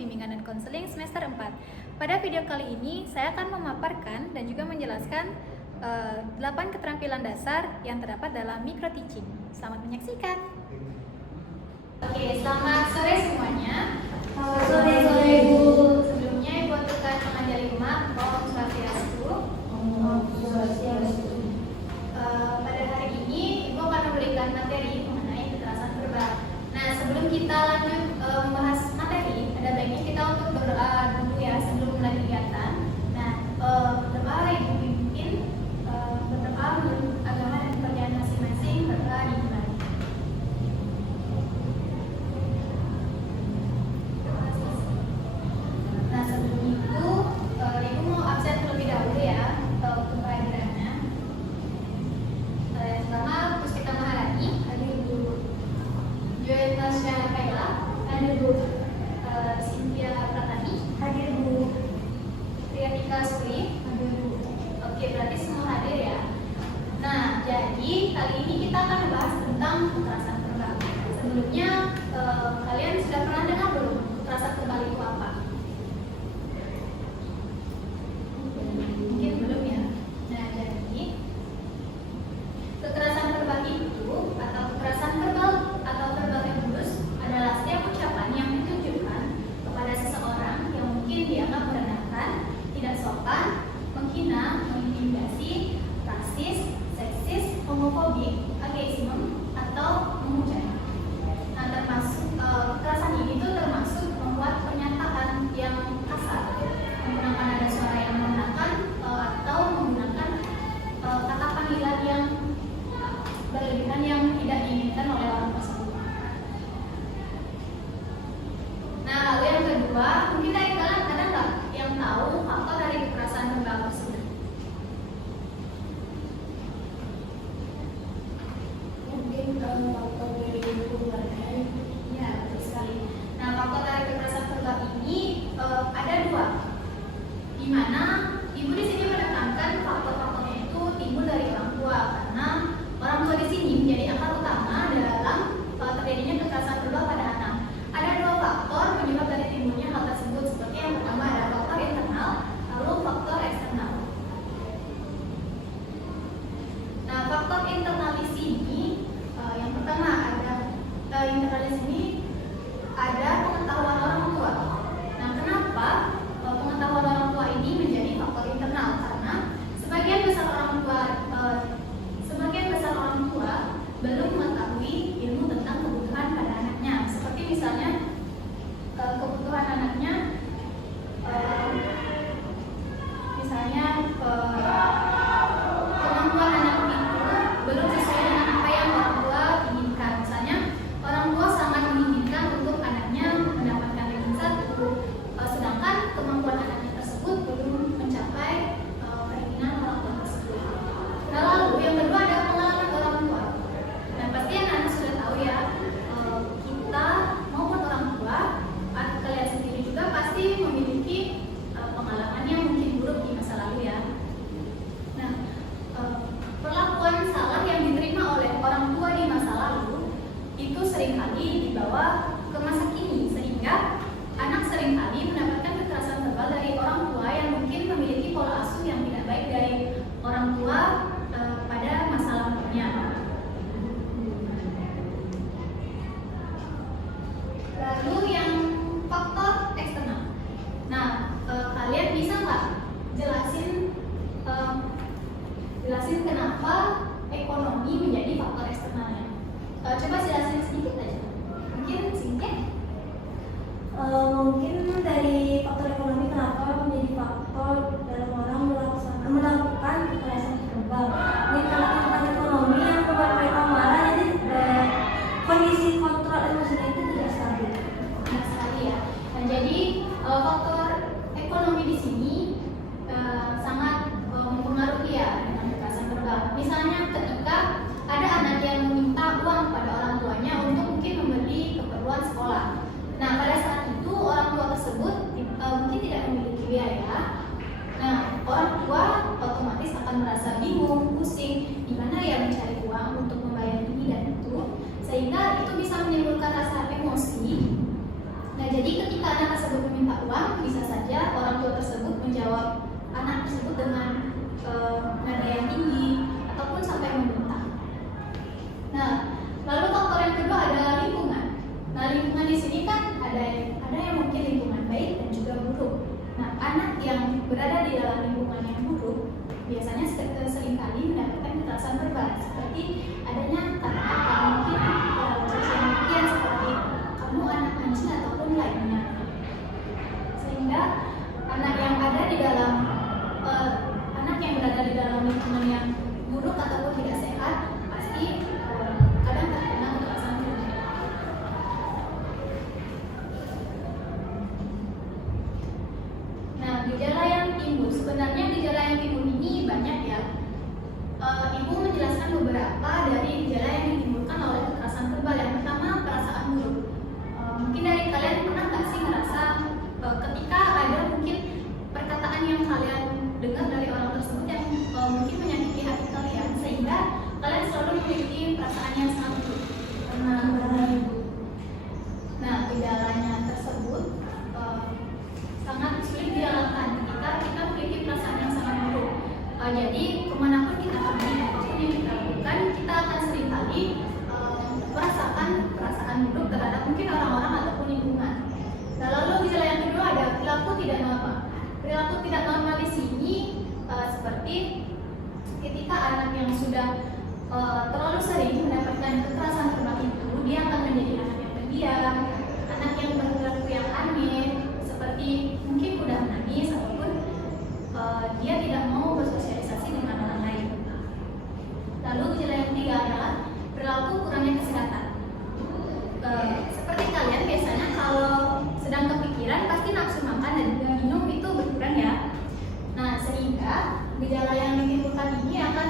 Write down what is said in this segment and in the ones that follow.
Bimbingan dan Konseling semester 4. Pada video kali ini, saya akan memaparkan dan juga menjelaskan 8 keterampilan dasar yang terdapat dalam micro teaching. Selamat menyaksikan. Oke, selamat sore semuanya. Selamat sore Ibu. Sebelumnya Ibu aturkan pengajar 5, Om Swastiastu. Pada hari ini Ibu akan memberikan materi mengenai kekerasan verbal. Nah, sebelum kita lanjut membahas materi, ada baiknya kita untuk berdoa dulu ya sebelum mulai kegiatan. Nah, berdoa Ibu pimpin berdoa menurut agama dan kepercayaan masing-masing, berdoa dimulai. Nah, sebelum itu Ibu mau absen terlebih dahulu ya untuk kehadirannya. Yang pertama, Puspita Maharani, hadir Bu. Joy Tasya Kaila, hadir Bu. Cynthia Pratani, hadir Bu. Priyatika Suri, hadir Bu. Oke, berarti semua hadir ya. Nah, jadi kali ini kita akan membahas tentang kekerasan verbal. Sebelumnya kalian sudah pernah dengar belum kekerasan verbal itu apa? Mungkin belum ya. Nah, jadi kekerasan verbal itu atau kekerasan verbal atau verbal abuse adalah setiap ucapan yang ditujukan kepada seseorang yang mungkin dianggap merendahkan, tidak sopan, menghina, mengintimidasi, rasis, seksis, homofobik, ageisme, atau memuja. Nah, termasuk kekerasan ini tuh termasuk membuat pernyataan yang kasar, menggunakan nada suara yang merendahkan, atau menggunakan kata panggilan yang berlebihan yang tidak diinginkan oleh orang tersebut. Nah, lalu yang kedua, mungkin dari kalian ada nggak yang tahu faktor dari kekerasan verbal tersebut? Mungkin faktor dari lingkungan. Ya, betul sekali. Nah, faktor dari kekerasan verbal ini ada 2, di mana Ibu di sini menekankan faktor-faktornya itu timbul dari orang tua, karena orang tua di sini menjadi akar utama dalam terjadinya kekerasan verbal pada anak. Ada 2 faktor penyebab dari timbulnya hal tersebut, seperti yang pertama ada faktor internal, lalu faktor eksternal. Nah, faktor internal di sini yang pertama ada internal di sini ada pengetahuan orang tua. Nah, kenapa pengetahuan orang tua ini menjadi faktor internal? Karena sebagian besar orang tua belum mengetahui ilmu tentang kebutuhan pada anaknya. Seperti misalnya kebutuhan anaknya, misalnya kemampuan anak itu belum sesuai dengan apa yang orang tua inginkan. Misalnya orang tua sangat menginginkan untuk anaknya mendapatkan ranking 1, sedangkan kemampuan anaknya tersebut belum mencapai keinginan orang tua tersebut. Nah, lalu yang kedua ada pengalaman orang tua. Nah, pasti anak-anak sudah tahu ya, kita maupun orang tua, kalian sendiri juga pasti memiliki pengalaman yang mungkin buruk di masa lalu ya. Nah, perlakuan salah yang diterima oleh orang tua di masa lalu itu seringkali dibawa ke masa kini, sehingga anak seringkali mendapatkan kekerasan verbal dari orang tua yang mungkin memiliki pola asuh yang tidak baik dari orang tua pada masa lalunya. Lalu yang faktor eksternal. Nah, kalian bisa nggak jelasin kenapa ekonomi menjadi faktor eksternalnya? Coba jelasin sedikit aja. Mungkin singkat. Mungkin dari faktor ekonomi kenapa menjadi faktor dalam orang melakukan kekerasan verbal. Ini karena tentang ekonomi yang membuat mereka marah, jadi kondisi kontrol emosinya itu tidak stabil. Benar sekali ya. Nah, jadi faktor ekonomi di sini sangat mempengaruhi ya dengan kekerasan verbal. Misalnya ketika ada anak yang meminta uang pada orang tuanya tersebut meminta uang, bisa saja orang tua tersebut menjawab anak tersebut dengan nada yang tinggi ataupun sampai membentak. Nah, lalu faktor yang kedua adalah lingkungan. Nah, lingkungan di sini kan ada yang mungkin lingkungan baik dan juga buruk. Nah, anak yang berada di dalam lingkungan yang buruk biasanya seringkali mendapatkan kekerasan verbal, seperti adanya kata-kata mungkin yang seperti kamu anak anjing ataupun lainnya. Sehingga anak yang ada di dalam anak yang berada di dalam lingkungan yang buruk ataupun tidak sehat pasti kadang terkena kekerasan verbal. Nah, gejala yang timbul, sebenarnya gejala yang timbul ini banyak ya. Ibu menjelaskan beberapa dari gejala yang ditimbulkan oleh kekerasan verbal. Yang pertama, perasaan buruk. Mungkin dari kalian pernah nggak sih ngerasa ketika ada mungkin perkataan yang kalian dengar dari orang tersebut yang mungkin menyakiti hati kalian, sehingga kalian selalu memiliki perasaan yang sangat buruk karena ibu. Nah, gejalanya tersebut sangat sulit dialahkan ketika kita memiliki perasaan yang sangat buruk. Jadi kemanapun kita pergi, apapun yang kita lakukan, kita akan seringkali merasakan perasaan buruk terhadap mungkin orang-orang ataupun lingkungan. Nah, lalu gejala yang kedua ada perilaku tidak normal. Perilaku tidak normal di sini seperti ketika anak yang sudah terlalu sering mendapatkan kekerasan verbal itu, dia akan menjadi anak yang pendiam, anak yang berperilaku yang aneh, seperti mungkin mudah menangis ataupun dia tidak mau bersosialisasi dengan orang lain. Lalu gejala yang ketiga adalah perilaku kurangnya kesehatan. Seperti kalian biasanya kalau sedang kepikiran pasti nafsu makan dan juga minum itu berkurang ya. Nah, sehingga gejala yang ditimbulkan ini akan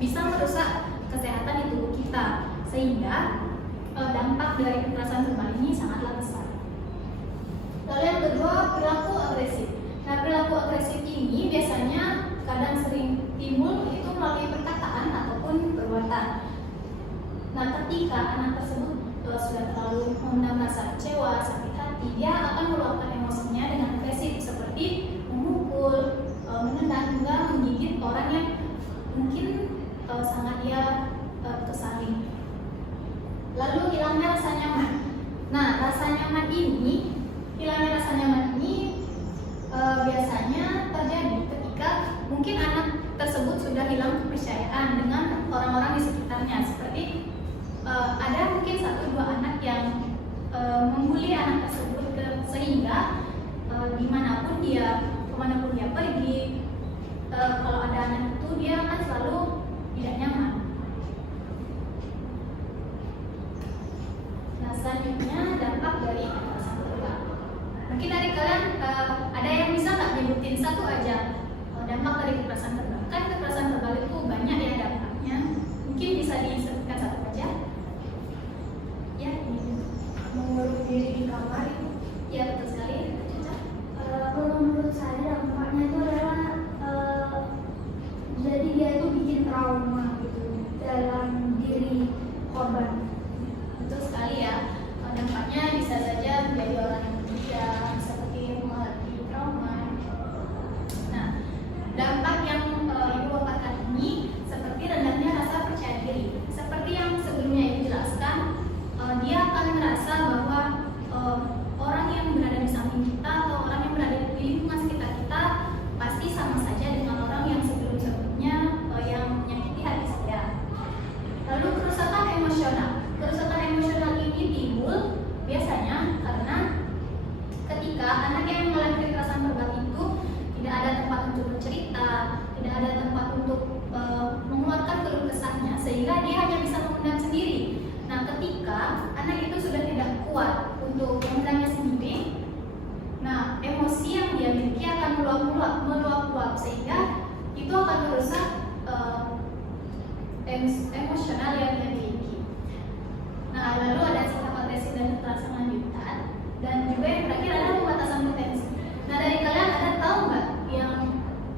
bisa merusak kesehatan di tubuh kita, sehingga dampak dari kekerasan verbal ini sangatlah besar. Lalu yang kedua, perilaku agresif. Nah, perilaku agresif ini biasanya kadang sering timbul itu melalui perkataan ataupun perbuatan. Nah, ketika anak tersebut sudah terlalu memendam rasa kecewa, sakit hati, dia akan meluapkan emosinya dengan agresif seperti memukul, menendang, hingga menggigit orang yang mungkin sangat dia kesali. Lalu hilangnya rasa nyaman. Nah, hilangnya rasa nyaman ini biasanya terjadi ketika mungkin anak tersebut sudah hilang kepercayaan dengan orang-orang di sekitarnya, seperti ada mungkin 1-2 anak yang membuli anak tersebut sehingga kemanapun dia pergi, kalau ada anak itu dia akan selalu tidak nyaman. Nah, selanjutnya dampak dari kekerasan verbal. Mungkin dari kalian ada yang bisa nggak nyebutin satu aja dampak dari kekerasan verbal? Kan kekerasan verbal itu banyak ya dampaknya. Mungkin bisa disebutkan satu aja. Ya, ini Mengurung diri di kamar itu. ya betul sekali. Kalau menurut saya dampaknya itu adalah jadi dia itu bikin trauma gitu dalam diri korban. Betul sekali ya. Dampaknya bisa saja menjadi orang yang berdiam, seperti mengalami trauma. Nah, dampak yang ibu paparkan ini seperti rendahnya rasa percaya diri. Seperti yang sebelumnya ibu jelaskan, dia akan merasa bahwa orang yang berada di samping kita atau orang yang berada di lingkungan sekitar kita pasti sama saja dengan orang yang sebelum-sebelumnya yang menyakiti hati saya. Lalu kerusakan emosional. Kerusakan emosional ini timbul biasanya karena ketika anak yang mengalami kekerasan verbal itu tidak ada tempat untuk bercerita, tidak ada tempat untuk mengeluarkan keluh kesahnya, sehingga dia hanya bisa memendam sendiri. Nah, ketika anak itu sudah tidak kuat untuk memendamnya sendiri, nah emosi yang dia miliki akan meluap-luap sehingga itu akan merusak emosional yang dia miliki. Nah, lalu ada sikap agresif dan kekerasan lanjutan, dan juga yang terakhir adalah pembatasan potensi. Nah, dari kalian ada tahu nggak yang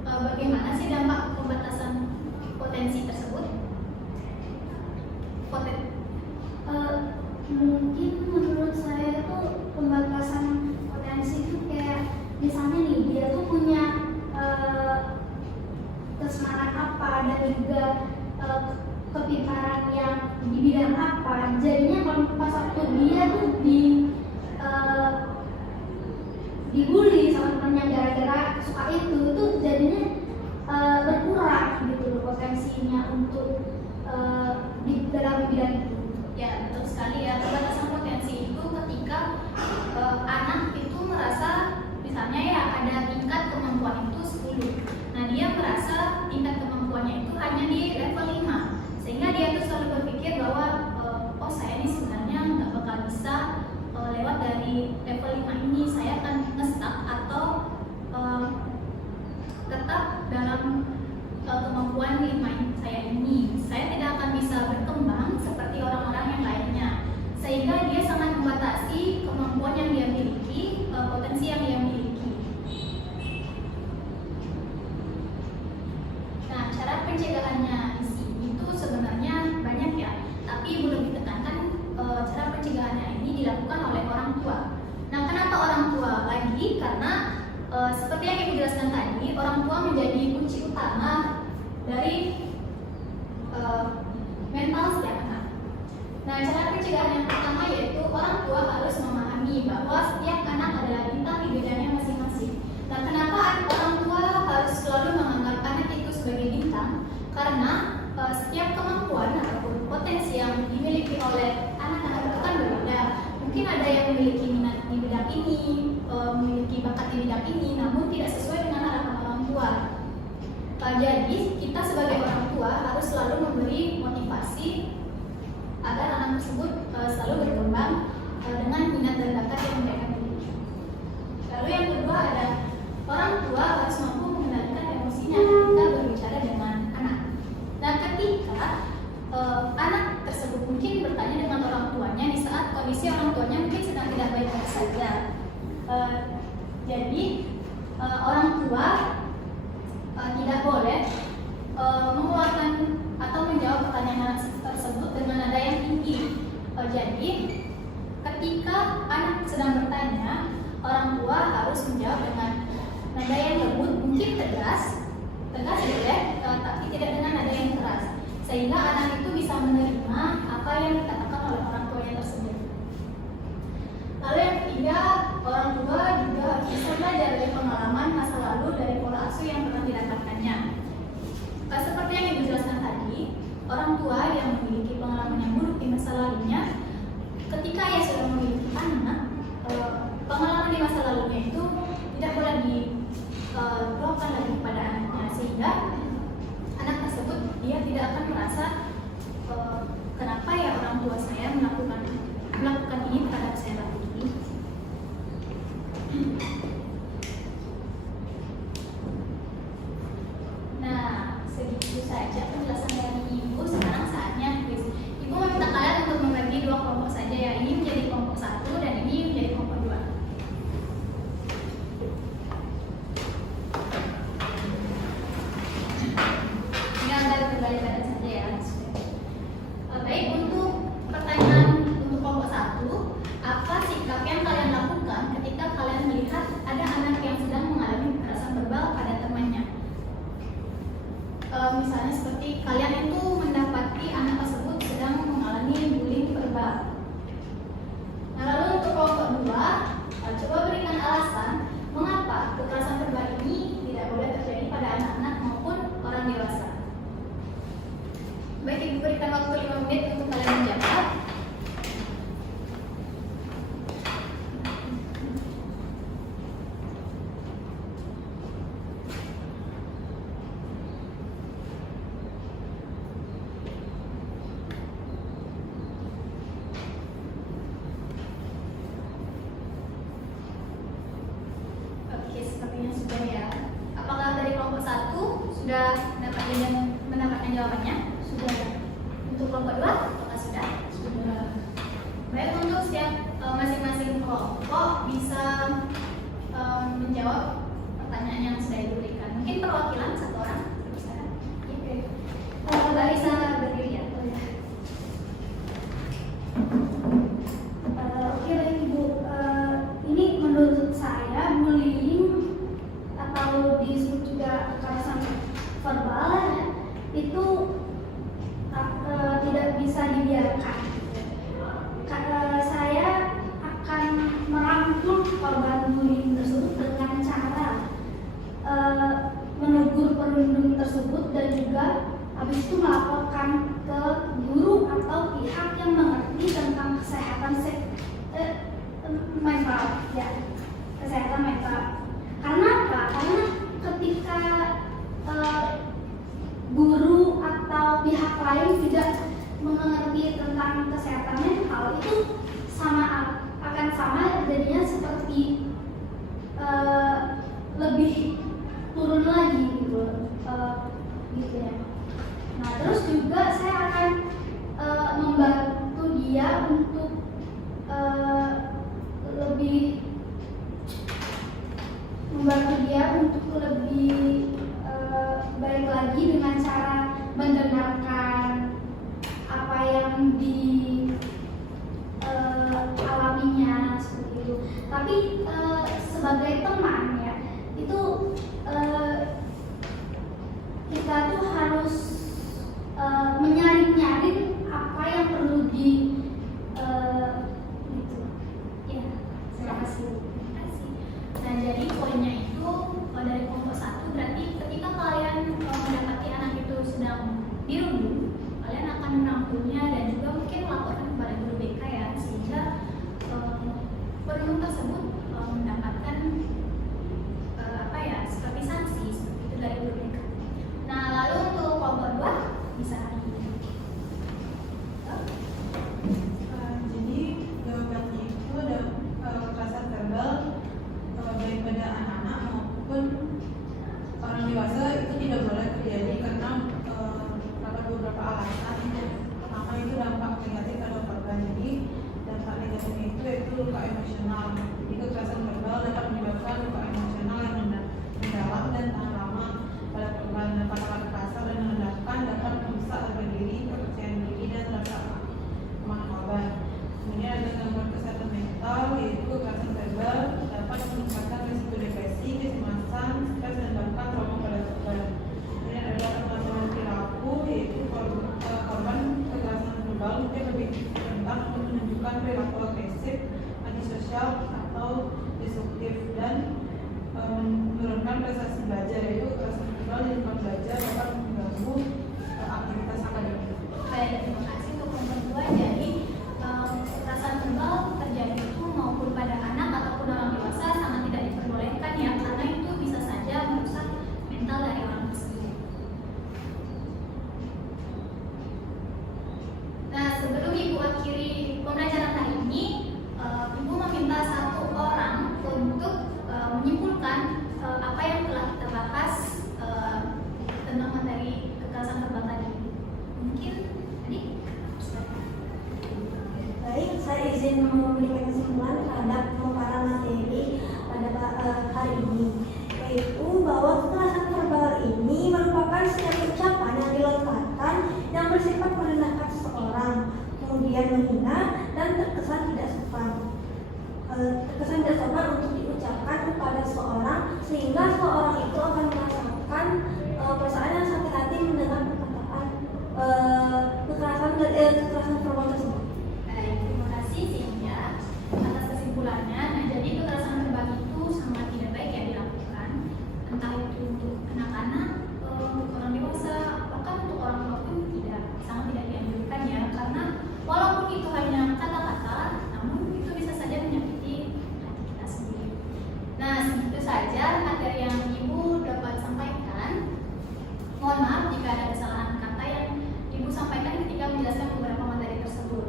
bagaimana sih dampak pembatasan potensi tersebut? Mungkin menurut saya itu pembatasan potensi itu juga kepintaran yang di bidang apa, jadinya kalau pas waktu dia tuh dibully sama temannya gara-gara suka itu tuh jadinya berkurang gitu loh potensinya untuk di dalam bidang itu. Ya betul sekali ya, pembatasan potensi itu ketika anak itu merasa misalnya ya ada tingkat kemampuan itu 10. Nah dia merasa tingkat kemampuannya itu hanya di level 5, sehingga dia tuh selalu berpikir bahwa oh saya ini sebenarnya nggak bakal bisa lewat dari level 5 ini, saya akan nge-stuck atau tetap dalam kemampuan 5 saya ini, saya tidak akan bisa berkembang seperti orang-orang yang lainnya, sehingga dia sangat membatasi kemampuan yang dia miliki, potensi yang dia miliki. Nah, cara pencegahannya di sini itu sebenarnya banyak ya, tapi belum ditekankan cara pencegahannya ini dilakukan oleh orang tua. Nah, kenapa orang tua lagi? Karena seperti yang Ibu jelaskan tadi, orang tua menjadi kunci utama dari mental setiap anak. Nah, cara pencegahan yang pertama yaitu orang tua harus memahami bahwa setiap anak adalah bintang di bidangnya masing-masing. Nah, kenapa orang tua harus selalu menganggap anak itu sebagai bintang? Karena setiap kemampuan ataupun potensi yang dimiliki oleh anak-anak itu kan berbeda. Mungkin ada yang memiliki minat di bidang ini, memiliki bakat di bidang ini, namun tidak sesuai dengan harapan orang tua. Jadi kita sebagai orang tua harus selalu memberi motivasi agar anak tersebut selalu berkembang dengan minat dan bakat yang mereka miliki. Lalu yang kedua ada orang tua harus mampu mengendalikan emosinya ketika berbicara dengan anak. Nah, ketika anak tersebut mungkin bertanya dengan orang tuanya di saat kondisi orang tuanya mungkin sedang tidak baik-baik saja. Jadi orang tua tidak boleh mengeluarkan atau menjawab pertanyaan anak tersebut dengan nada yang tinggi. Jadi ketika anak sedang bertanya, orang tua harus menjawab dengan nada yang lembut, mungkin tegas boleh, tapi tidak dengan nada yang keras, sehingga anak itu bisa menerima apa yang dikatakan oleh orang tuanya tersebut. Lalu yang ketiga, orang tua juga bisa belajar dari pengalaman masa lalu dari pola asuh yang pernah didapatkannya. Seperti yang Ibu jelaskan tadi, orang tua yang memiliki pengalaman yang buruk di masa lalunya, ketika ia sudah memiliki anak, pengalaman di masa lalunya itu tidak boleh diterapkan lagi kepada anaknya, sehingga anak tersebut dia tidak akan merasa kenapa ya orang tua saya melakukan ini terhadap saya lagi. Nah, segitu saja penjelasan dari Ibu. Sekarang saatnya quiz. Ibu meminta kalian untuk membagi 2 kelompok saja ya. Ini menjadi kelompok 1 dan ini menjadi kelompok 2. Ini agar berbalik-balik saja ya. Baik, untuk pertanyaan untuk kelompok 1, apa sikap yang kalian lakukan ketika kalian melihat ada anak yang sedang mengalami kekerasan verbal pada temannya? Misalnya seperti kalian itu mendapati anak tersebut sedang mengalami bullying verbal. Nah, lalu untuk kelompok 2, coba berikan alasan mengapa kekerasan verbal ini tidak boleh terjadi pada anak-anak maupun orang dewasa. Baik, Ibu berikan waktu 5 menit untuk kalian menjawab. Oke, sepertinya sudah ya. Apakah dari kelompok 1 sudah mendapatkan jawabannya? Sudah. Untuk kelompok 2, apakah sudah? Sudah. Baik, untuk setiap masing-masing kelompok bisa menjawab pertanyaan yang sudah diberikan. Mungkin perwakilan 1 orang bisa. Oke. Mbak Lisa berdiri ya. Oke, baik Ibu. Ini menurut saya bullying atau disebut juga kekerasan verbal ya, itu tidak bisa dibiarkan. Saya akan merangkul korban bullying tersebut dengan cara menegur perundung tersebut dan juga habis itu melaporkan ke guru atau pihak yang mengerti tentang kesehatan mental, ya, kesehatan mental. Karena apa? Karena ketika guru atau pihak lain tidak mengerti tentang kesehatan mental, itu akan sama jadinya seperti lebih turun lagi gitu, gitu ya. Nah, terus juga saya akan membantu dia untuk lebih baik lagi dengan cara mendengarkan apa yang alaminya seperti itu. Tapi sebagai teman ya, itu kita tuh harus menyaring apa yang perlu gitu. Ya, terima kasih. Nah, jadi poinnya itu dari kelompok 1 berarti ketika kalian mendapati anak itu sedang dirundung, kalian akan merangkulnya dan juga mungkin melaporkan kepada guru BK ya, sehingga perundung tersebut mendapatkan seperti sanksi seperti itu dari guru BK. Nah, lalu untuk kelompok 2 bisa jadi jawabannya itu ada kekerasan verbal baik pada anak-anak maupun orang dewasa itu tidak boleh terjadi karena ada beberapa alasan. Pertama itu dampak negatif pada korban. Jadi dampak negatifnya itu yaitu luka emosional. Jadi kekerasan verbal dapat menyebabkan luka emosional yang mendalam dan tahan lama pada korban. Dan kata-kata kasar dan merendahkan dapat merusak harga diri, kepercayaan diri dan rasa aman korban. Kemudian ada gangguan kesehatan mental, yaitu kekerasan verbal dapat meningkatkan risiko depresi, kecemasan, stres dan bahkan trauma pada korban. Kemudian ada kemajuan perilaku, yaitu korban kekerasan verbal mungkin lebih rentan untuk menunjukkan perilaku agresif, antisosial atau destruktif dan menurunkan prestasi belajar, yaitu kekerasan verbal di tempat belajar dapat mengganggu aktivitas akademik. Baik, terima kasih untuk kelompok 2. Jadi kekerasan verbal terjadi itu maupun pada anak ataupun orang dewasa sangat tidak diperbolehkan ya, karena itu bisa saja merusak mental dari orang tersebut. Nah, sebelum Ibu akhiri pembelajaran hari ini, Ibu meminta satu orang untuk menyimpulkan apa yang telah kita bahas tentang materi kekerasan verbal tadi. Mungkin tadi? Baik, saya izin memberikan kesimpulan terhadap pemaparan materi pada hari ini, yaitu bahwa kekerasan verbal ini merupakan setiap ucapan yang dilontarkan yang bersifat merendahkan seseorang, kemudian menghina dan terkesan tidak sopan. Terkesan tidak sopan untuk diucapkan kepada seseorang, sehingga seseorang itu akan merasakan perasaan yang sakit hati mendengar perkataan kekerasan verbal tersebut. Baik, terima kasih Cynthia atas kesimpulannya. Nah, jadi kekerasan verbal itu sangat tidak baik ya dilakukan, entah itu untuk anak-anak, orang dewasa, bahkan untuk orang tua pun sangat tidak dianjurkan ya, karena walaupun itu hanya kata-kata, namun itu bisa saja menyakiti hati kita sendiri. Nah, segitu saja materi yang Ibu dapat sampaikan. Mohon maaf jika ada kesalahan kata yang Ibu sampaikan ketika menjelaskan beberapa materi tersebut.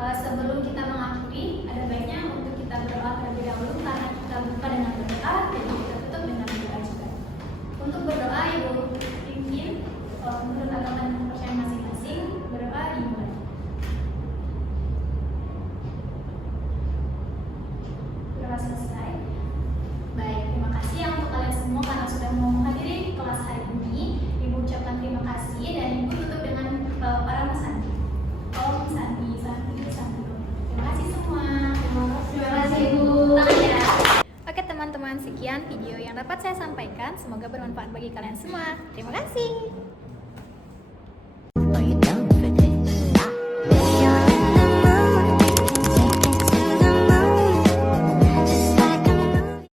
Sebelum kita mengakhiri, ada baiknya untuk kita berdoa terlebih dahulu, karena kita buka dengan berdoa, jadi kita tutup dengan berdoa juga. Untuk berdoa, Ibu pimpin menurut agama dan kepercayaan masing-masing, berdoa dimulai. Berdoa selesai. Baik, terima kasih yang untuk kalian semua karena sudah mau menghadiri kelas hari ini. Ibu ucapkan terima kasih dan Ibu tutup dengan para Sandi. Om Sandi, Sandi, Sandi. Terima kasih semua. Terima kasih Ibu. Tangan ya. Oke teman-teman, sekian video yang dapat saya sampaikan. Semoga bermanfaat bagi kalian semua. Terima kasih.